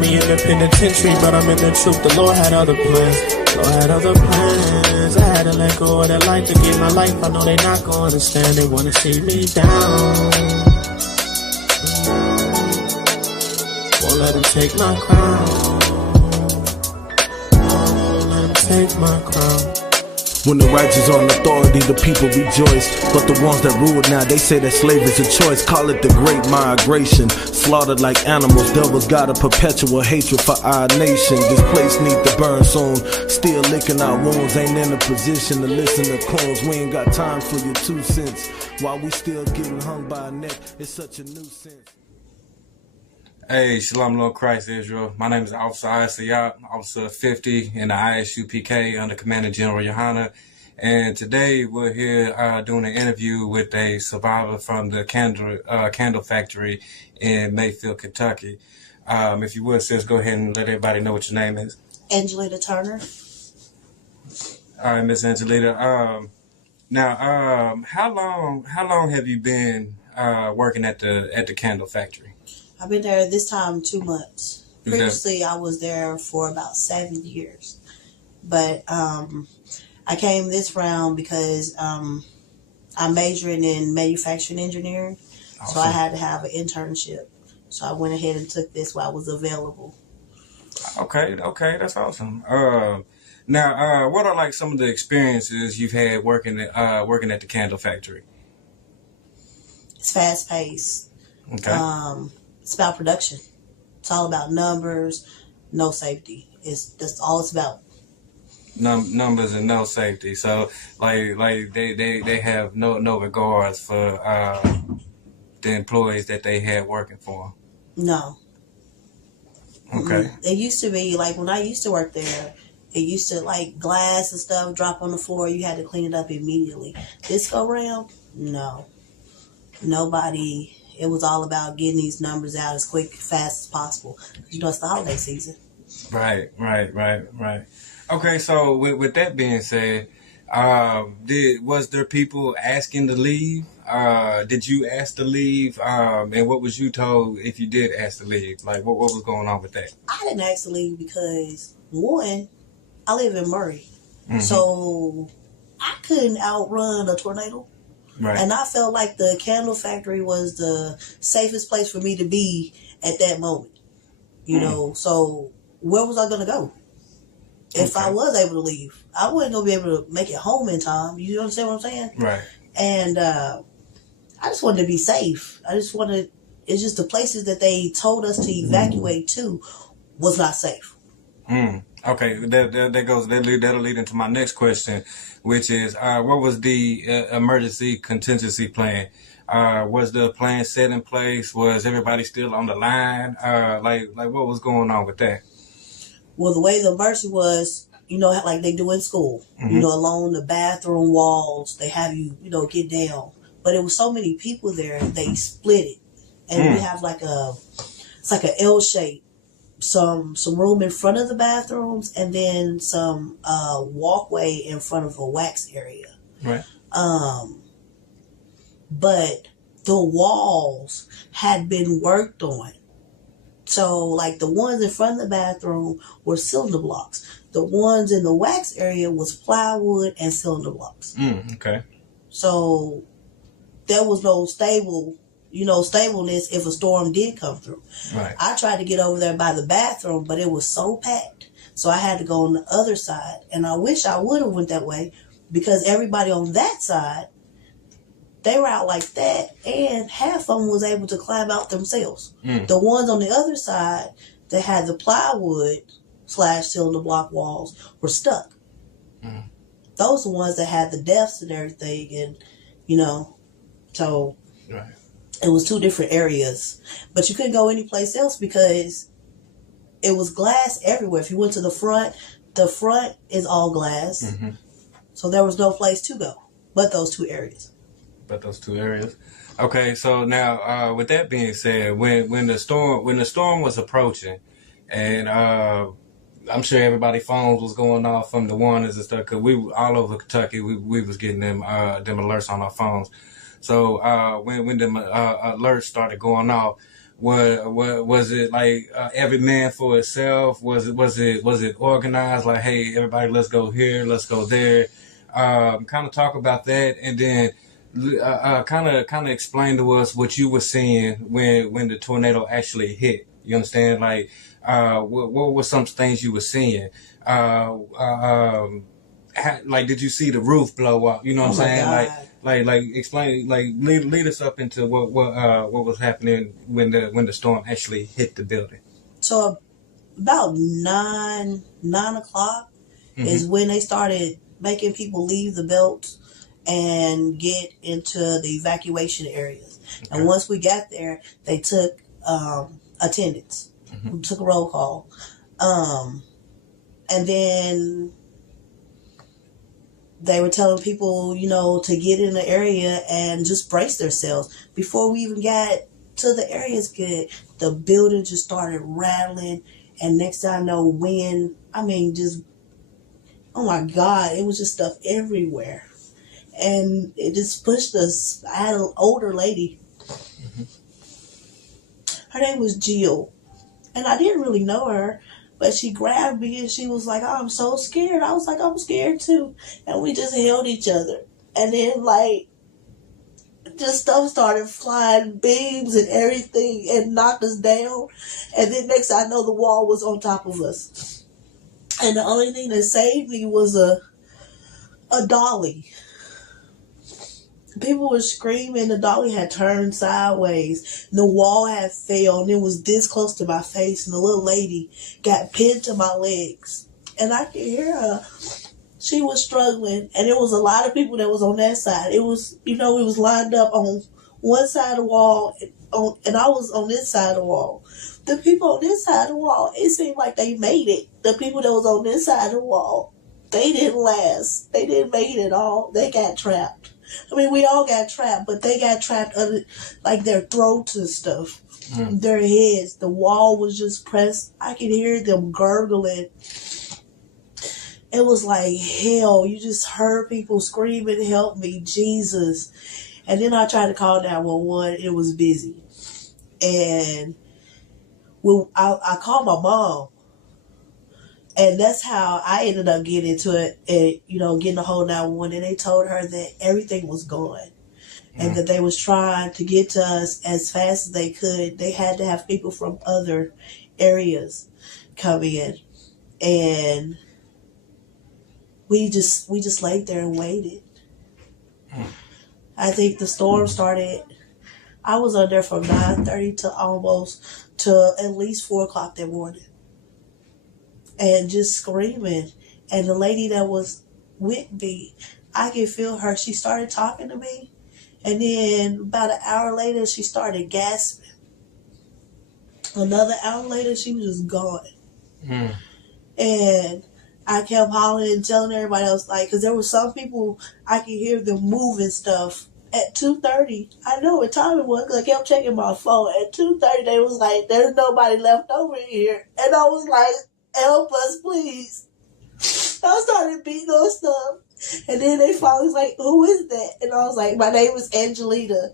me in the penitentiary, but I'm in the truth. The Lord had other plans. Lord had other plans. I had to let go of that life to get my life. I know they not gonna understand. They wanna see me down. Won't let them take my crown. Won't let them take my crown. When the righteous on authority, the people rejoice. But the ones that rule now, they say that slave is a choice. Call it the great migration. Slaughtered like animals, devils got a perpetual hatred for our nation. This place need to burn soon. Still licking our wounds, ain't in a position to listen to coons. We ain't got time for your 2 cents. While we still getting hung by a neck, it's such a nuisance. Hey, Shalom, Lord Christ, Israel. My name is Officer I.S.U.P.K, Officer 50 in the I.S.U.P.K under Commander Gen.YAHANNA. And today we're here doing an interview with a survivor from the candle factory in Mayfield, Kentucky. If you would, sis, go ahead and let everybody know what your name is. Angelina Turner. All right, Miss Angelina. Now, how long have you been working at the candle factory? I've been there this time 2 months. Previously, I was there for about 7 years. But I came this round because I'm majoring in manufacturing engineering. Awesome. So I had to have an internship. So I went ahead and took this while I was available. Okay, that's awesome. Now, what are like some of the experiences you've had working at the candle factory? It's fast paced. Okay. It's about production. It's all about numbers, no safety. That's all it's about. Numbers and no safety. So like they have no regards for the employees that they had working for them. No. Okay. It used to be like when I used to work there, it used to like glass and stuff drop on the floor. You had to clean it up immediately. This go round, no. Nobody. It was all about getting these numbers out as quick, fast as possible. You know, it's the holiday season. Right. Okay, so with that being said, was there people asking to leave? Did you ask to leave? And what was you told if you did ask to leave? Like, what was going on with that? I didn't ask to leave because, one, I live in Murray. Mm-hmm. So I couldn't outrun a tornado. Right. And I felt like the candle factory was the safest place for me to be at that moment. You know, so where was I going to go? If I was able to leave, I wasn't going to be able to make it home in time. You understand what I'm saying? Right. And I just wanted to be safe. It's just the places that they told us to evacuate to was not safe. Okay, that'll lead into my next question, which is, what was the emergency contingency plan? Was the plan set in place? Was everybody still on the line? Like what was going on with that? Well, the way the emergency was, you know, like they do in school, mm-hmm. you know, along the bathroom walls, they have you, you know, get down. But it was so many people there, they split it, and we have it's like an L shape. Some room in front of the bathrooms, and then some walkway in front of a wax area. Right. But the walls had been worked on. So, like, the ones in front of the bathroom were cylinder blocks. The ones in the wax area was plywood and cylinder blocks. Okay. So, there was no stableness if a storm did come through. Right. I tried to get over there by the bathroom, but it was so packed. So I had to go on the other side. And I wish I would have went that way because everybody on that side, they were out like that, and half of them was able to climb out themselves. The ones on the other side that had the plywood / cylinder block walls were stuck. Those are the ones that had the deaths and everything, and, you know, so... Right. It was 2 different areas, but you couldn't go any place else because it was glass everywhere. If you went to the front is all glass. Mm-hmm. So there was no place to go but those 2 areas. Okay, so now with that being said, when the storm was approaching, and I'm sure everybody's phones was going off from the warnings and stuff, because we all over Kentucky, we was getting them alerts on our phones. So when the alerts started going off, was it like every man for itself? Was it organized? Like, hey, everybody, let's go here, let's go there. Kind of talk about that, and then kind of explain to us what you were seeing when the tornado actually hit. You understand? Like, what were some things you were seeing? Like, did you see the roof blow up? You know what I'm saying? God. Like explain, like lead us up into what was happening when the storm actually hit the building. So about 9 o'clock is when they started making people leave the belts and get into the evacuation areas. Okay. And once we got there, they took attendance. We took a roll call. And then they were telling people, you know, to get in the area and just brace themselves. Before we even got to the areas good, the building just started rattling. And next thing I know, wind, I mean, just, oh my God, it was just stuff everywhere. And it just pushed us. I had an older lady. Her name was Jill. And I didn't really know her. But she grabbed me and she was like, oh, I'm so scared. I was like, I'm scared too. And we just held each other. And then, like, just stuff started flying, beams and everything, and knocked us down. And then next I know, the wall was on top of us. And the only thing that saved me was a dolly. People were screaming. The dolly had turned sideways. The wall had fell, and it was this close to my face. And the little lady got pinned to my legs, and I could hear her. She was struggling, and there was a lot of people that was on that side. It was, you know, it was lined up on one side of the wall, and I was on this side of the wall. The people on this side of the wall, it seemed like they made it. The people that was on this side of the wall, they didn't last. They didn't make it at all. They got trapped. I mean, we all got trapped, but they got trapped under, like, their throats and stuff, their heads. The wall was just pressed. I could hear them gurgling. It was like hell. You just heard people screaming, help me, Jesus. And then I tried to call 911. It was busy. And I called my mom. And that's how I ended up getting into it, and, you know, getting a hold of 911. And they told her that everything was gone, and that they was trying to get to us as fast as they could. They had to have people from other areas come in, and we just laid there and waited. I think the storm started. I was under there from 9:30 to at least 4 o'clock that morning. And just screaming. And the lady that was with me, I could feel her. She started talking to me. And then about an hour later, she started gasping. Another hour later, she was just gone. And I kept hollering and telling everybody else, like, because there were some people, I could hear them moving stuff. At 2:30, I know what time it was because I kept checking my phone. At 2:30, they was like, there's nobody left over here. And I was like, help us, please. I started beating on stuff. And then they finally was like, who is that? And I was like, my name is Angelina.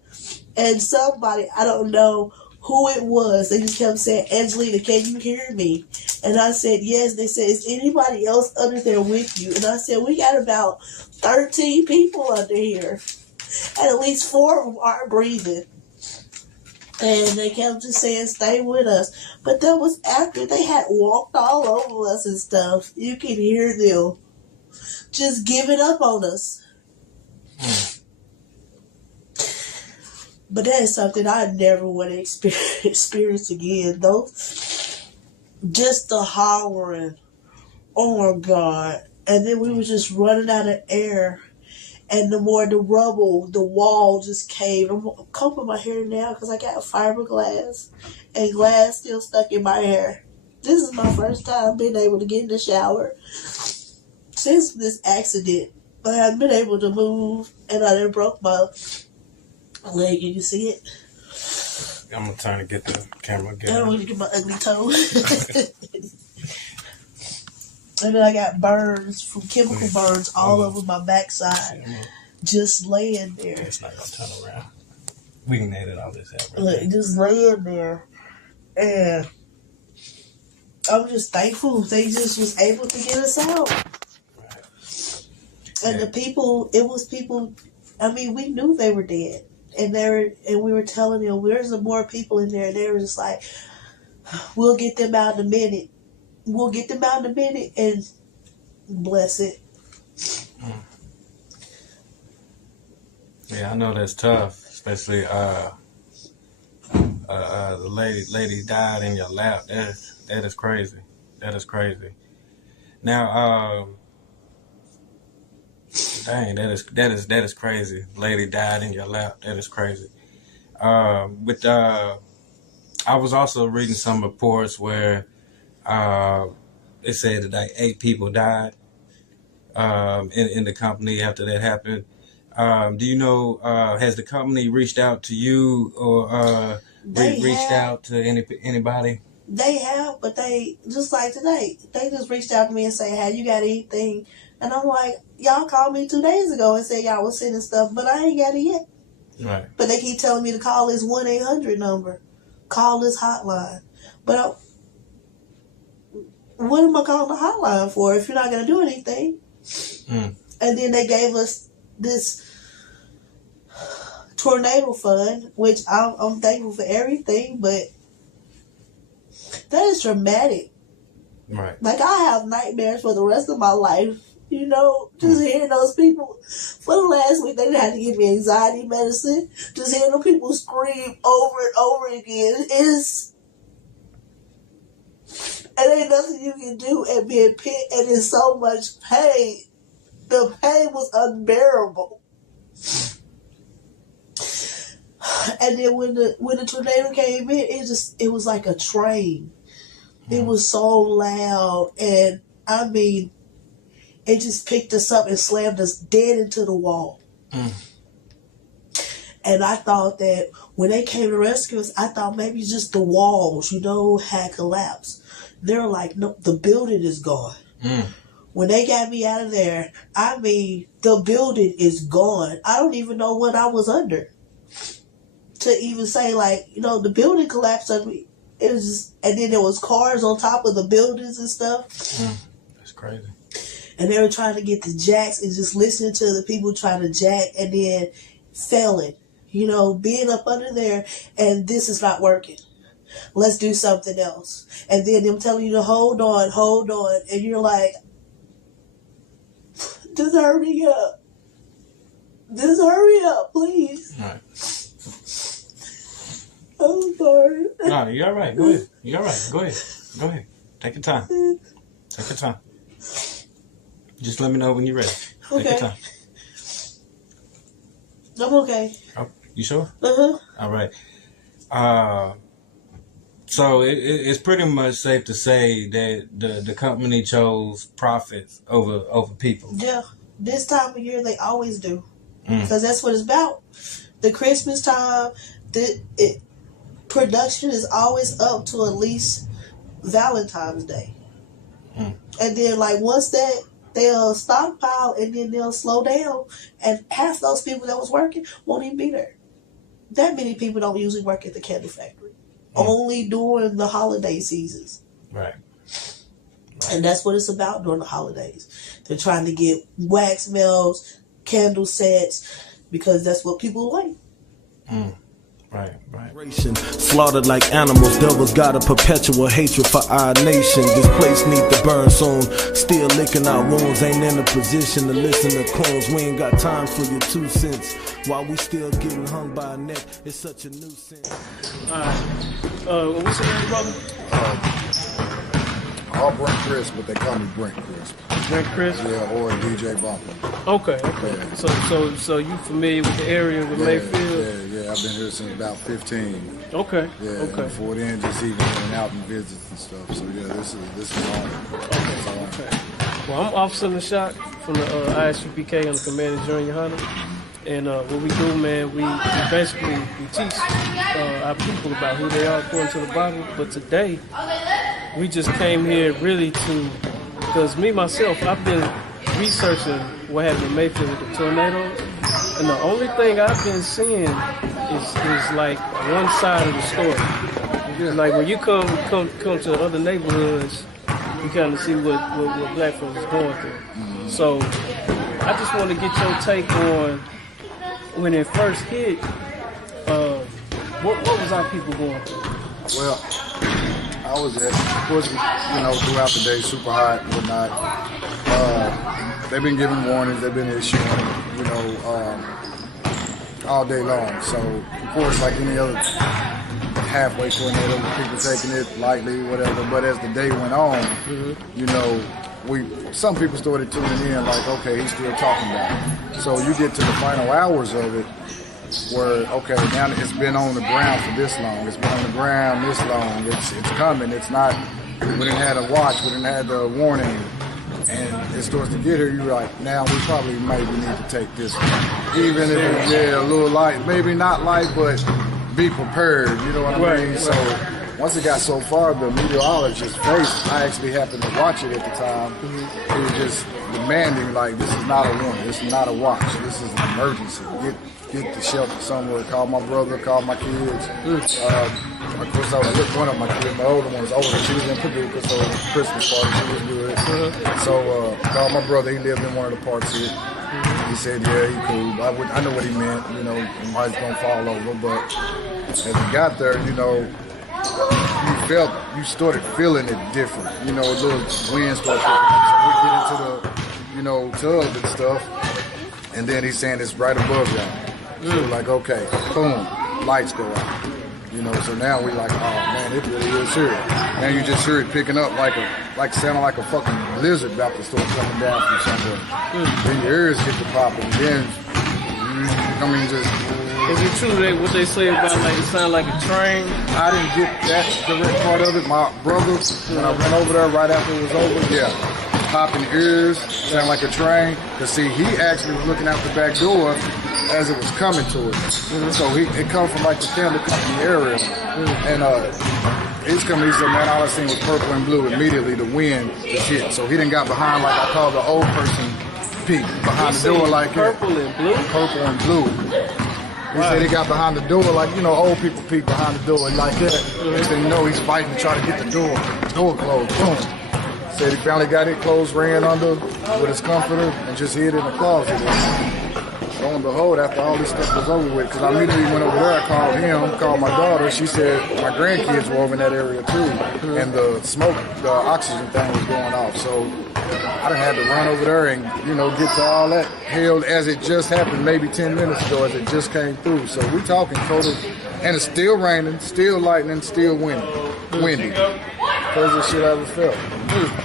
And somebody, I don't know who it was, they just kept saying, Angelina, can you hear me? And I said, yes. They said, is anybody else under there with you? And I said, we got about 13 people under here. And at least 4 of them aren't breathing. And they kept just saying, stay with us. But that was after they had walked all over us and stuff. You could hear them just giving up on us. But that is something I never want to experience again, though. Just the hollering. Oh, my God. And then we were just running out of air. And the more the rubble, the wall just caved. I'm combing my hair now because I got fiberglass and glass still stuck in my hair. This is my first time being able to get in the shower since this accident. I haven't been able to move, and I done broke my leg. You can see it. I'm going to turn to get the camera again. I don't want to get my ugly toe. And then I got burns from chemical burns all over my backside, just laying there. It's not going to turn around. We can edit all this out. Right Look, just laying there. And I'm just thankful they just was able to get us out. And the people, it was people, I mean, we knew they were dead. And we were telling them, there's more people in there. And they were just like, we'll get them out in a minute. We'll get them out in a minute, and bless it. Yeah, I know that's tough, especially the lady died in your lap. That is crazy. That is crazy. Now, dang, that is crazy. Lady died in your lap. That is crazy. I was also reading some reports where it said that like 8 people died in the company after that happened. Do you know, has the company reached out to you or reached out to anybody? They have, but they, just like today, they just reached out to me and say, "Hey, you got anything?" And I'm like, y'all called me 2 days ago and said y'all was sending stuff, but I ain't got it yet. Right. But they keep telling me to call this 1-800 number. Call this hotline. But what am I calling the hotline for if you're not going to do anything? And then they gave us this tornado fund, which I'm thankful for everything, but that is traumatic. Right. Like, I have nightmares for the rest of my life. You know, just hearing those people. For the last week, they didn't have to give me anxiety medicine. Just hearing them people scream over and over again. And ain't nothing you can do and be in pain, and in so much pain. The pain was unbearable. And then when the tornado came in, it was like a train. It was so loud, and I mean, it just picked us up and slammed us dead into the wall. And I thought that when they came to rescue us, I thought maybe just the walls, had collapsed. They're like, no, the building is gone. When they got me out of there, I mean, the building is gone. I don't even know what I was under to even say, like, the building collapsed under me. It was just, and then there was cars on top of the buildings and stuff. That's crazy. And they were trying to get the jacks and just listening to the people trying to jack and then failing. Being up under there, and this is not working. Let's do something else. And then them telling you to hold on. And you're like, just hurry up. Just hurry up, please. All right. I'm sorry. No, you're all right. Go ahead. You're all right. Go ahead. Take your time. Take your time. Just let me know when you're ready. Okay. Take your time. I'm okay. Oh, you sure? Uh-huh. All right. So it's pretty much safe to say that the company chose profits over people. Yeah. This time of year, they always do. Because that's what it's about. The Christmas time, production is always up to at least Valentine's Day. And then, like, once that, they'll stockpile and then they'll slow down. And half those people that was working won't even be there. That many people don't usually work at the candle factory. Only during the holiday seasons. Right. And that's what it's about during the holidays. They're trying to get wax melts, candle sets, because that's what people like. Right. Slaughtered like animals, devils got a perpetual hatred for our nation. This place need to burn soon. Still licking our wounds, ain't in a position to listen to clones. We ain't got time for your 2 cents. While we still getting hung by a neck, it's such a nuisance. What's your name, brother? I'll Brent Chris, but they call me Brent Chris. Brent Chris? Yeah, or DJ Bopper. Okay. Yeah. So you familiar with the area with Mayfield? Yeah. I've been here since about 15. Okay. Yeah. Okay. Before then, just even in and out and visits and stuff. So yeah, this is home. Okay. Well, I'm Officer Nashak from the I.S.U.P.K. on the Command of GEN.YAHANNA. And what we do, man, we basically teach our people about who they are according to the Bible. But today, we just came here really because me, myself, I've been researching what happened in Mayfield with the tornadoes. And the only thing I've been seeing is like one side of the story. Like when you come to other neighborhoods, you kind of see what black folks is going through. So I just want to get your take on when it first hit. What was our people going through? Well, I was at, of course, throughout the day, super hot and whatnot. They've been giving warnings, they've been issuing, all day long. So, of course, like any other halfway tornado, people taking it lightly, whatever. But as the day went on, some people started tuning in like, okay, he's still talking about it. So you get to the final hours of it where, okay, now it's been on the ground for this long. It's been on the ground this long. It's coming. It's not, we didn't have a watch. We didn't have the warning. And it starts to get here, you're like, now we probably maybe need to take this one. Even if it's, a little light, maybe not light, but be prepared, you know what I mean? Right. So once it got so far, the meteorologist's face, I actually happened to watch it at the time. He was just demanding, like, this is not a warning, this is not a watch, this is an emergency. Get the shelter somewhere, call my brother, call my kids. Of course, I was with one of my kids, my older one was older, she was in Paducah, so it was a Christmas party, she was good. So called my brother, he lived in one of the parts here. He said, yeah, he cool. I know what he meant, he might going to fall over, but as he got there, you started feeling it different. A little wind started picking up, so we get into the, tub and stuff, and then he's saying it's right above y'all. So we're like, okay, boom, lights go out. So now we like, oh man, it really is here. Now you just hear it picking up sounding like a fucking blizzard about to start coming down from somewhere. Then your ears get to popping. Then, just. Is it true that what they say about it sound like a train? I didn't get that direct part of it. My brother, when I went over there right after it was over, popping ears, sound like a train. Cause see, he actually was looking out the back door as it was coming to us. So it come from like the candle company area. And he's coming, he said, man, all I seen was purple and blue. Immediately the wind just hit. So he done got behind, like I call the old person peek, behind the door like purple and blue? Purple and blue. He said he got behind the door, like, old people peek behind the door like that. Next thing you know, he's fighting to try to get the door closed. Boom. Said he finally got it closed, ran under with his comforter, and just hid in the closet. Lo and behold, after all this stuff was over with, because I immediately went over there, I called my daughter. She said my grandkids were over in that area too, and the smoke, the oxygen thing was going off. So I done had to run over there and, get to all that hell as it just happened maybe 10 minutes ago as it just came through. So we talking total, and it's still raining, still lightning, still windy. Craziest shit I ever felt.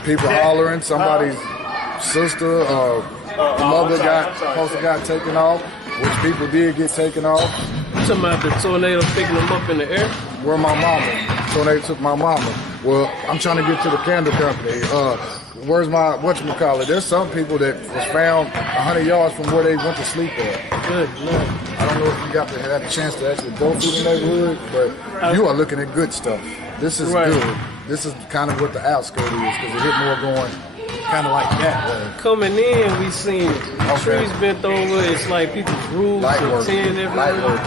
People hollering, somebody's sister, mother got taken off, which people did get taken off. You talking about the tornado picking them up in the air? Where my mama. Tornado took my mama. Well, I'm trying to get to the candle company. Where's my whatchamacallit? There's some people that was found 100 yards from where they went to sleep at. Good Lord. I don't know if you had a chance to actually go through the neighborhood, but you are looking at good stuff. This is good. This is kind of what the outskirt is, because it hit more going kind of like that way. Coming in, we seen trees bent over. It's like people's roofs and tin everywhere.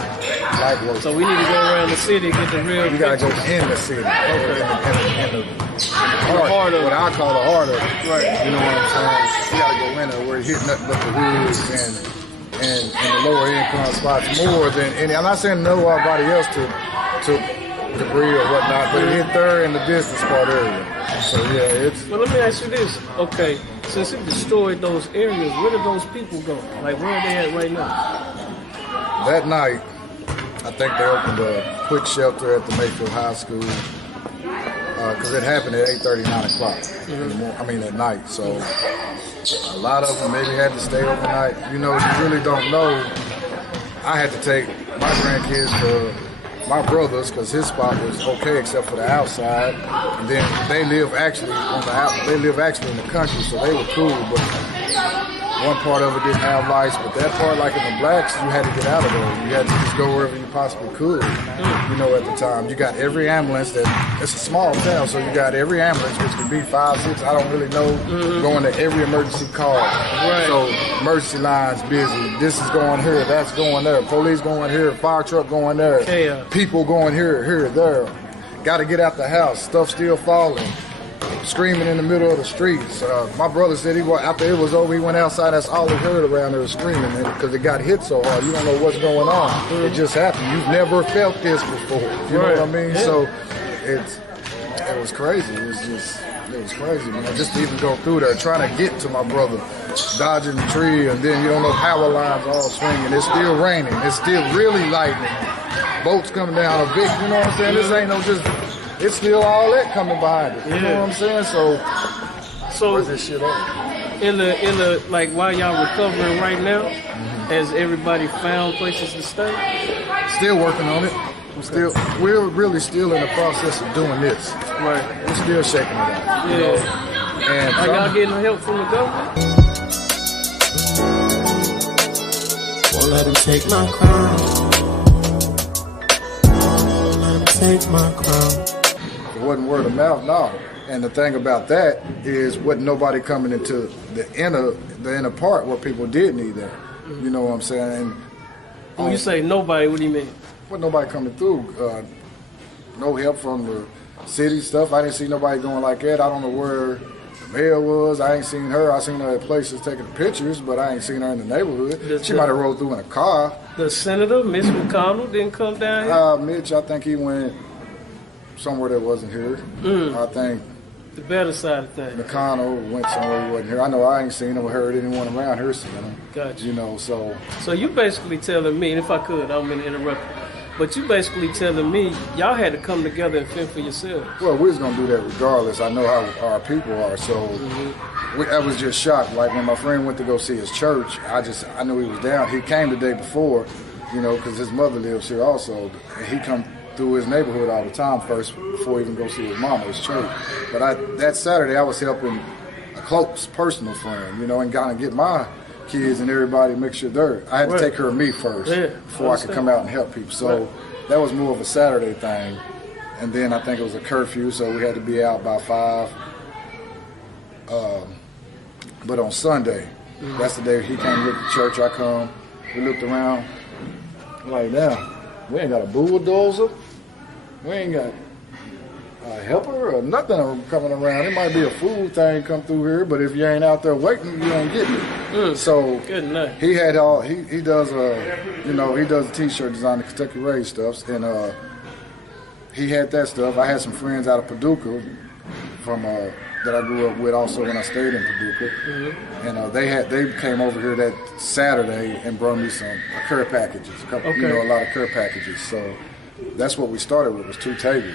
Light work. So we need to go around the city and get the real. You gotta go in the city. Okay. In the heart of it. What I call the heart of it. Right. You know what I'm saying? You gotta go in there where it hit nothing but the hoods and the lower income spots more than any. I'm not saying nobody else to debris or whatnot, but it hit there in the business part area. So yeah, it's. Well, let me ask you this. Okay, since it destroyed those areas, where did those people go? Like, where are they at right now? That night, I think they opened a quick shelter at the Mayfield High School because it happened at 8:30, 9 o'clock in the morning. At night. So a lot of them maybe had to stay overnight. You really don't know. I had to take my grandkids to my brothers, because his spot was okay except for the outside, and then they live actually in the country, so they were cool. But one part of it didn't have lights, but that part, like in the blacks, you had to get out of there. You had to just go wherever you possibly could. At the time, you got every ambulance it's a small town, so you got every ambulance, which could be 5, 6, I don't really know, going to every emergency call. Right. So emergency lines busy. This is going here, that's going there. Police going here, fire truck going there. People going here, there. got to get out the house. Stuff still falling. Screaming in the middle of the streets. My brother said after it was over, he went outside. That's all he heard around there was screaming because it got hit so hard. You don't know what's going on. It just happened. You've never felt this before. You know what I mean? Yeah. So it was crazy. It was crazy, man. Just to even go through there, trying to get to my brother, dodging the tree, and then you don't know power lines all swinging. It's still raining. It's still really lightning. Boats coming down a big. You know what I'm saying? This ain't no just. It's still all that coming behind it. You know what I'm saying? So where's this shit at? In the like while y'all recovering right now, has everybody found places to stay? Still working on it. We're really still in the process of doing this. Right. We're still shaking it out. Yeah. You know? And are y'all getting help from the government? Won't let him take my crown. Won't let him take my crown. It wasn't word of mouth, no. And the thing about that is, wasn't nobody coming into the inner part where people did need that. You know what I'm saying? When you say nobody, what do you mean? Wasn't nobody coming through. No help from the city stuff. I didn't see nobody going like that. I don't know where the mayor was. I ain't seen her. I seen her at places taking pictures, but I ain't seen her in the neighborhood. She might have rolled through in a car. The senator, Mitch McConnell, didn't come down here? Mitch, I think he went somewhere that wasn't here. I think the better side of things. McConnell went somewhere he wasn't here. I know I ain't seen him or heard anyone around here seeing him. Gotcha. You know, so you basically telling me, and if I could, I don't mean to interrupt you, but you basically telling me y'all had to come together and fend for yourselves. Well, we was gonna do that regardless. I know how our people are, so I was just shocked. Like when my friend went to go see his church, I knew he was down. He came the day before, you know, because his mother lives here also. And he come through his neighborhood all the time first before he even go see his mama, his church. But that Saturday I was helping a close personal friend, you know, and kind of get my kids and everybody make sure I had to take care of me first before I could come out and help people. So that was more of a Saturday thing. And then I think it was a curfew, so we had to be out by 5. But on Sunday, that's the day he came to look at church. I come, we looked around, like, now, we ain't got a bulldozer. We ain't got a helper or nothing coming around. It might be a food thing come through here, but if you ain't out there waiting, you ain't getting it. So good enough. He had he does he does T-shirt design, the Kentucky Raised stuff, and he had that stuff. I had some friends out of Paducah from that I grew up with also when I stayed in Paducah, and they came over here that Saturday and brought me some care packages, a lot of care packages. So that's what we started with, was 2 tables.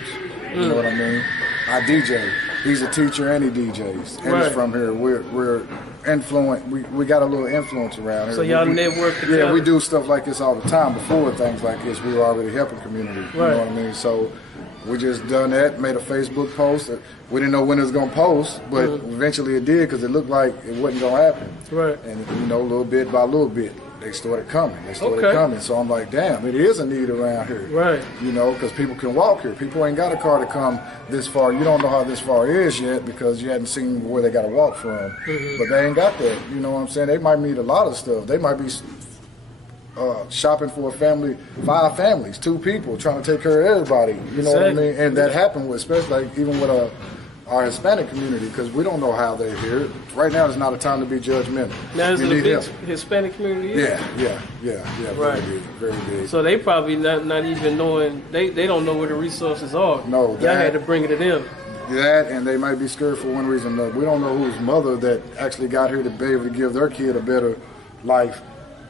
You know what I mean? I DJ. He's a teacher and he DJs, and he's from here. We're influent. We got a little influence around here. So y'all network together. Yeah, we do stuff like this all the time. Before things like this, we were already helping community. You know what I mean? So we just done that, made a Facebook post. We didn't know when it was going to post, but eventually it did because it looked like it wasn't going to happen. Right. And, little bit by little bit, they started coming. So I'm like, damn, it is a need around here. Right. Because people can walk here. People ain't got a car to come this far. You don't know how this far is yet because you hadn't seen where they got to walk from. But they ain't got that. You know what I'm saying? They might need a lot of stuff. They might be shopping for a family, 5 families, 2 people, trying to take care of everybody. You know what I mean? And that happened with, especially even with our Hispanic community, because we don't know how they're here. Right now is not a time to be judgmental. Now is it a big Hispanic community? Yeah. Right. Very big. So they probably not even knowing, they don't know where the resources are. No. Y'all had to bring it to them. That, and they might be scared for one reason or another. We don't know whose mother that actually got here to be able to give their kid a better life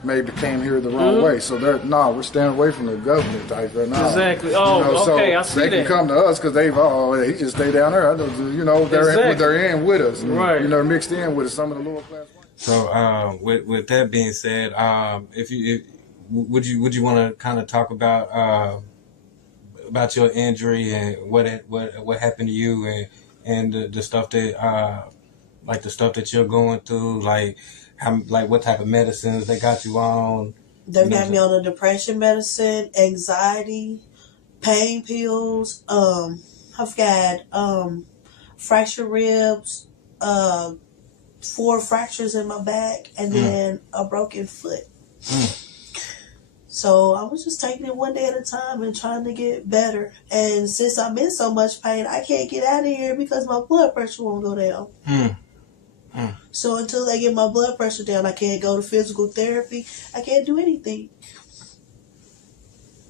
maybe came here the wrong way. So we're staying away from the government type. Exactly. Okay, I see that. They can come to us because he just stay down there. They're in with us. Right. They're mixed in with some of the lower class. So with that being said, would you want to kind of talk about your injury and what happened to you and the stuff that like the stuff that you're going through, like what type of medicines they got you on? They got me on a depression medicine, anxiety, pain pills. I've got fractured ribs, 4 fractures in my back, and then a broken foot. So I was just taking it one day at a time and trying to get better. And since I'm in so much pain, I can't get out of here because my blood pressure won't go down. So until they get my blood pressure down, I can't go to physical therapy. I can't do anything.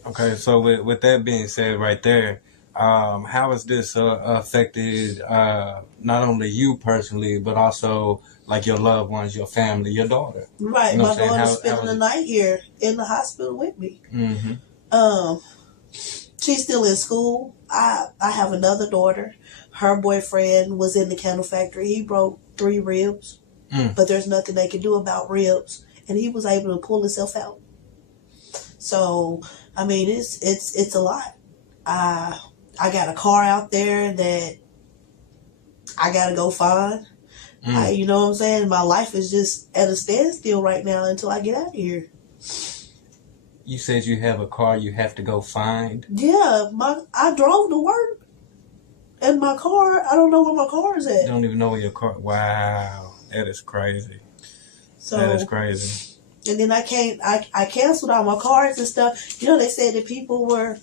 Okay, so with that being said right there, how has this affected not only you personally, but also like your loved ones, your family, your daughter? Right, You know my what I'm saying? daughter's spending the night here in the hospital with me. She's still in school. I have another daughter. Her boyfriend was in the candle factory. He broke 3 ribs, but there's nothing they can do about ribs, and he was able to pull himself out. So, I mean, it's a lot. I got a car out there that I gotta go find. You know what I'm saying? My life is just at a standstill right now until I get out of here. You said you have a car you have to go find? Yeah, I drove to work. And my car, I don't know where my car is at. You don't even know where your car... Wow. That is crazy. So, that is crazy. And then I canceled all my cars and stuff. You know, they said that people were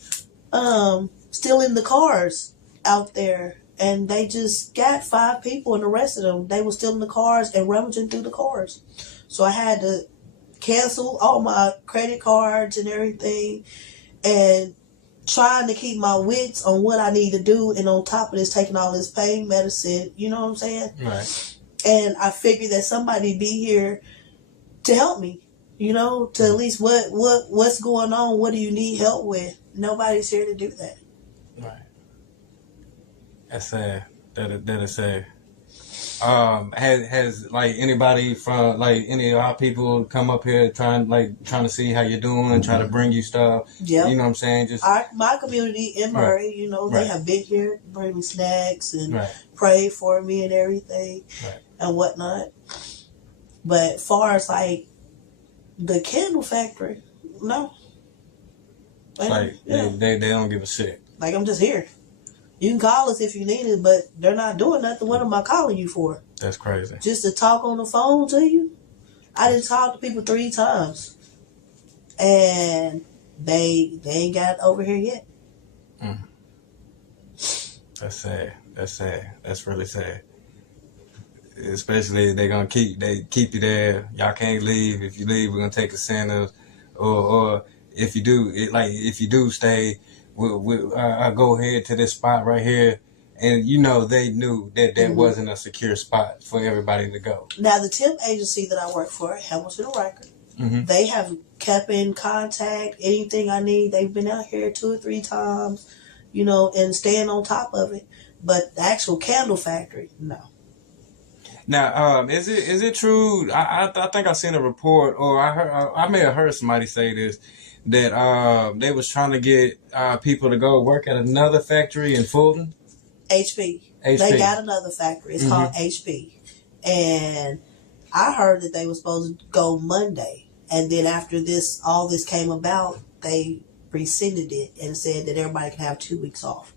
still in the cars out there. And they just got 5 people and arrested them. They were still in the cars and rummaging through the cars. So I had to cancel all my credit cards and everything. And trying to keep my wits on what I need to do. And on top of this, taking all this pain medicine. You know what I'm saying? Right. And I figured that somebody be here to help me. You know, to at least what's going on? What do you need help with? Nobody's here to do that. Right. That's sad. That is sad. Has like anybody from like any of our people come up here trying to see how you're doing, try to bring you stuff? Yeah. You know what I'm saying? Just my community in Murray, you know, they have been here, bring me snacks and pray for me and everything and whatnot. But far as like the candle factory, no. Like they don't give a shit. Like I'm just here. You can call us if you need it, but they're not doing nothing. What am I calling you for? That's crazy. Just to talk on the phone to you? I didn't talk to people 3 times. And they ain't got over here yet. That's sad. That's sad. That's really sad. Especially they keep you there. Y'all can't leave. If you leave, we're gonna take incentives. Or if you do stay, I'll go ahead to this spot right here. And, you know, they knew that that wasn't a secure spot for everybody to go. Now, the temp agency that I work for, Hamilton Record, they have kept in contact. Anything I need, they've been out here 2 or 3 times, you know, and staying on top of it. But the actual candle factory, no. Now, is it true? I think I seen a report, or I may have heard somebody say this, that they was trying to get people to go work at another factory in Fulton. HP. They got another factory. It's called HP. And I heard that they were supposed to go Monday. And then after all this came about, they rescinded it and said that everybody can have 2 weeks off.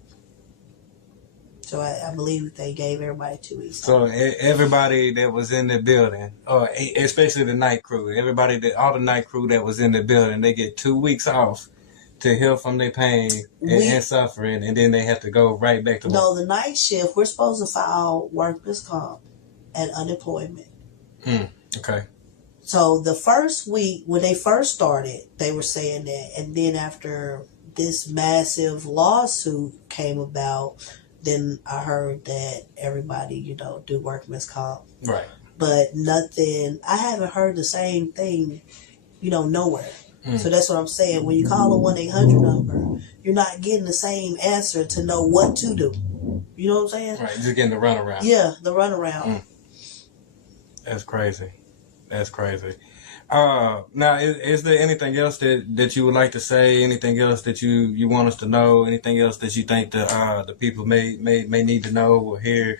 So I believe they gave everybody 2 weeks off. So everybody that was in the building, or especially the night crew, all the night crew that was in the building, they get 2 weeks off to heal from their pain and suffering, and then they have to go right back to work. No, the night shift, we're supposed to file workers' comp and unemployment. Okay. So the first week, when they first started, they were saying that. And then after this massive lawsuit came about, then I heard that everybody, you know, do workman's comp. Right. But nothing, I haven't heard the same thing, you know, nowhere. So that's what I'm saying. When you call a 1-800 number, you're not getting the same answer to know what to do. You know what I'm saying? Right. You're getting the runaround. Yeah, the runaround. That's crazy. That's crazy. Now, is there anything else that you would like to say? Anything else that you want us to know? Anything else that you think the people may need to know or hear?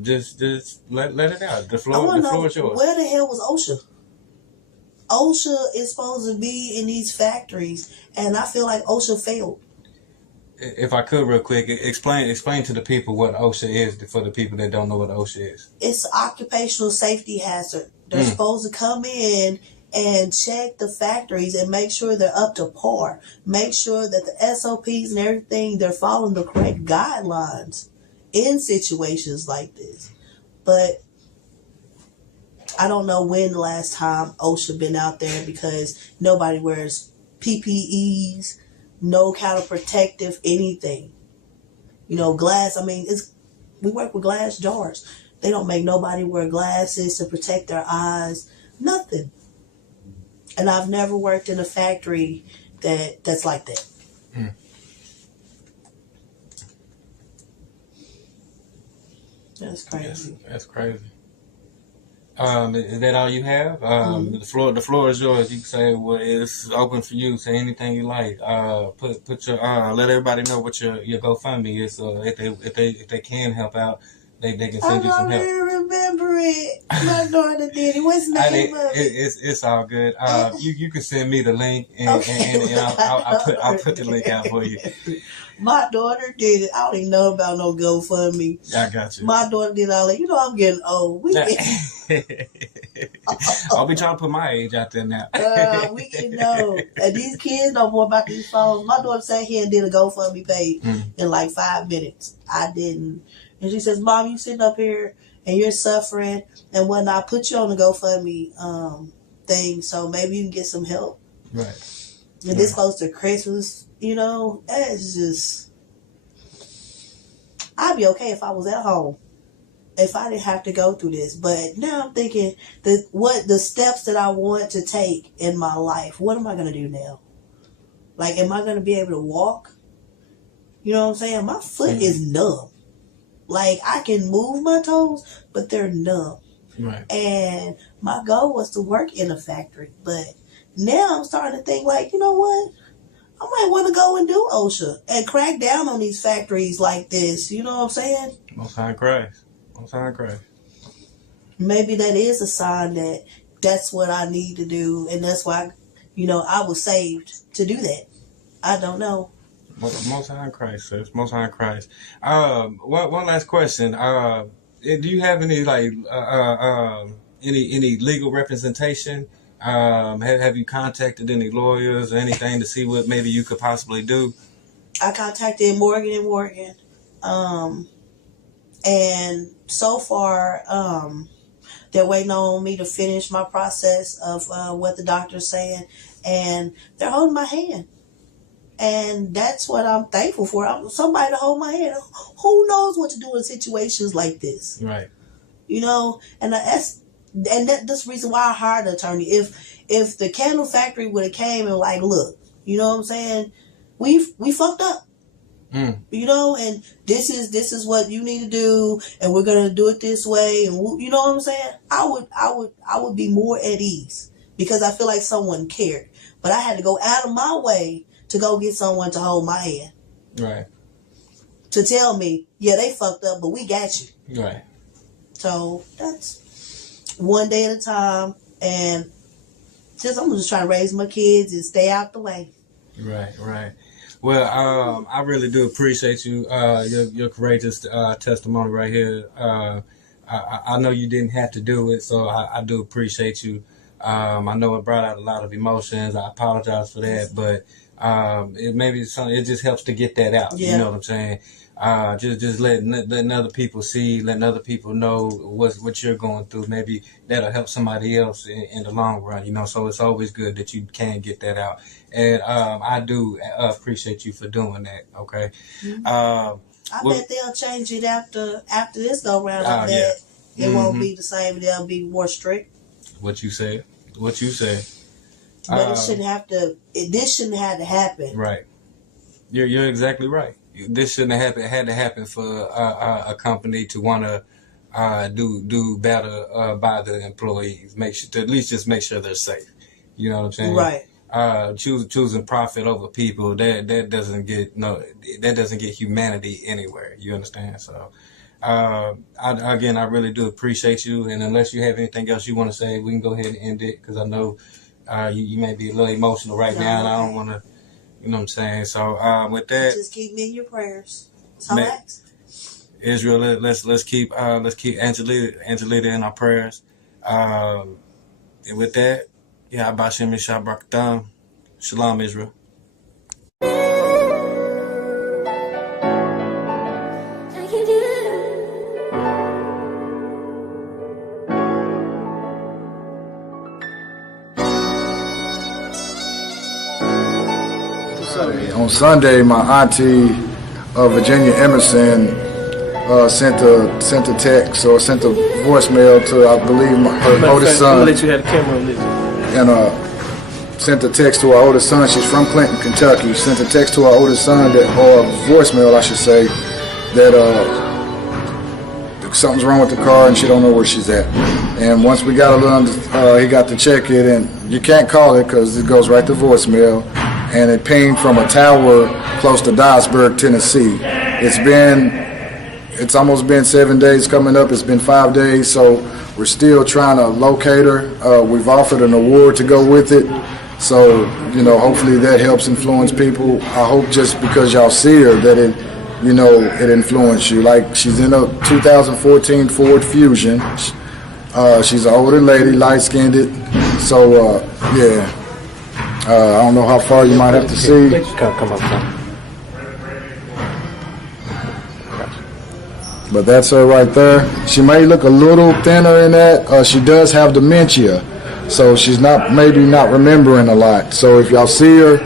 Just let it out. The floor is yours. Where the hell was OSHA? OSHA is supposed to be in these factories, and I feel like OSHA failed. If I could real quick, explain to the people what OSHA is for the people that don't know what OSHA is. It's an occupational safety hazard. They're supposed to come in and check the factories and make sure they're up to par. Make sure that the SOPs and everything, they're following the correct guidelines in situations like this. But I don't know when the last time OSHA been out there, because nobody wears PPEs, no kind of protective anything. You know, glass, I mean, we work with glass jars. They don't make nobody wear glasses to protect their eyes, nothing. And I've never worked in a factory that's like that. That's crazy. That's crazy. Is that all you have? The floor is yours. You can say, well, it's open for you. Say anything you like. Put your let everybody know what your GoFundMe is. If they can help out, they can send you some help. I don't remember it. My daughter did it. What's the name of it? It's all good. You can send me the link and I'll put the link out for you. My daughter did it. I don't even know about no GoFundMe. I got you. My daughter did all that. You know, I'm getting old. I'll be trying to put my age out there now. We getting old. And these kids know more about these phones. My daughter sat here and did a GoFundMe page in like 5 minutes. I didn't. And she says, Mom, you sitting up here and you're suffering and whatnot. I put you on the GoFundMe thing, so maybe you can get some help. Right. And this close to Christmas, you know, it's just, I'd be okay if I was at home, if I didn't have to go through this. But now I'm thinking that what the steps that I want to take in my life, what am I going to do now? Like, am I going to be able to walk? You know what I'm saying? My foot is numb. Like, I can move my toes, but they're numb. Right. And my goal was to work in a factory. But now I'm starting to think, like, you know what? I might want to go and do OSHA and crack down on these factories like this. You know what I'm saying? Most High Christ. Most High Christ. Maybe that is a sign that that's what I need to do. And that's why, you know, I was saved to do that. I don't know. Most High Christ, sis. Most High Christ. One last question. Do you have any any legal representation? Have you contacted any lawyers or anything to see what maybe you could possibly do? I contacted Morgan & Morgan. And so far, they're waiting on me to finish my process of what the doctor's saying. And they're holding my hand. And that's what I'm thankful for. Somebody to hold my hand. Who knows what to do in situations like this? Right. You know, and that's the reason why I hired an attorney. If the candle factory would have came and like, look, you know what I'm saying? We fucked up. You know, and this is what you need to do, and we're gonna do it this way, and you know what I'm saying? I would be more at ease because I feel like someone cared. But I had to go out of my way to go get someone to hold my hand. Right. To tell me, yeah, they fucked up, but we got you. Right. So that's one day at a time, and I'm just trying to raise my kids and stay out the way. Right. Well, I really do appreciate you, your courageous testimony right here. I know you didn't have to do it, so I do appreciate you. I know it brought out a lot of emotions. I apologize for that, but it just helps to get that out. Yeah. You know what I'm saying? Just letting other people see, letting other people know what you're going through. Maybe that'll help somebody else in the long run, you know. So it's always good that you can get that out. And I do appreciate you for doing that. Okay. Mm-hmm. I bet they'll change it after this go round. I bet it won't be the same. They'll be more strict. What you said. But it shouldn't have to. This shouldn't have to happen. Right. You're exactly right. This shouldn't have had to happen for a company to want to do better by the employees. To at least just make sure they're safe. You know what I'm saying? Right. Choosing profit over people, that doesn't get humanity anywhere. You understand? So, I really do appreciate you. And unless you have anything else you want to say, we can go ahead and end it because I know you may be a little emotional right now, and I don't want to. You know what I'm saying? So with that, just keep me in your prayers. So Israel, let's keep Angelina in our prayers. And with that, I.S.U.P.K. Shalom, Israel. On Sunday, my auntie, Virginia Emerson, sent a text or sent a voicemail to, I believe, her oldest son. I'm gonna let you have the camera on this. And sent a text to our oldest son. She's from Clinton, Kentucky. She sent a text to our oldest son, or voicemail, I should say, that something's wrong with the car and she don't know where she's at. And once we got he got to check it, and you can't call it because it goes right to voicemail. And it pinged from a tower close to Dyersburg, Tennessee. It's almost been 7 days coming up. It's been 5 days, so we're still trying to locate her. We've offered an award to go with it. So, hopefully that helps influence people. I hope just because y'all see her that it influenced you. Like, she's in a 2014 Ford Fusion. She's an older lady, light-skinned. So, yeah. I don't know how far you might have to see. Come up. But that's her right there. She may look a little thinner in that. She does have dementia, so she's maybe not remembering a lot. So if y'all see her,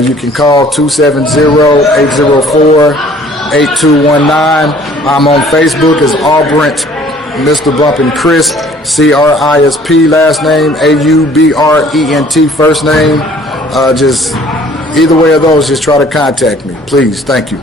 you can call 270-804-8219. I'm on Facebook as Aubrent Mr. Bumpin' Crisp, C-R-I-S-P, last name, A-U-B-R-E-N-T, first name. Just either way of those, just try to contact me, please. Thank you.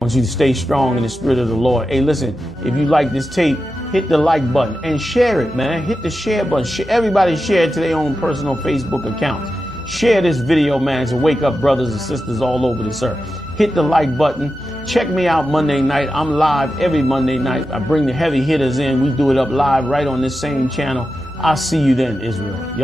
I want you to stay strong in the spirit of the Lord. Hey, listen, if you like this tape, hit the like button and share it, man. Hit the share button. Everybody share it to their own personal Facebook accounts. Share this video, man, to wake up brothers and sisters all over this earth. Hit the like button. Check me out Monday night. I'm live every Monday night. I bring the heavy hitters in. We do it up live right on this same channel. I'll see you then, Israel.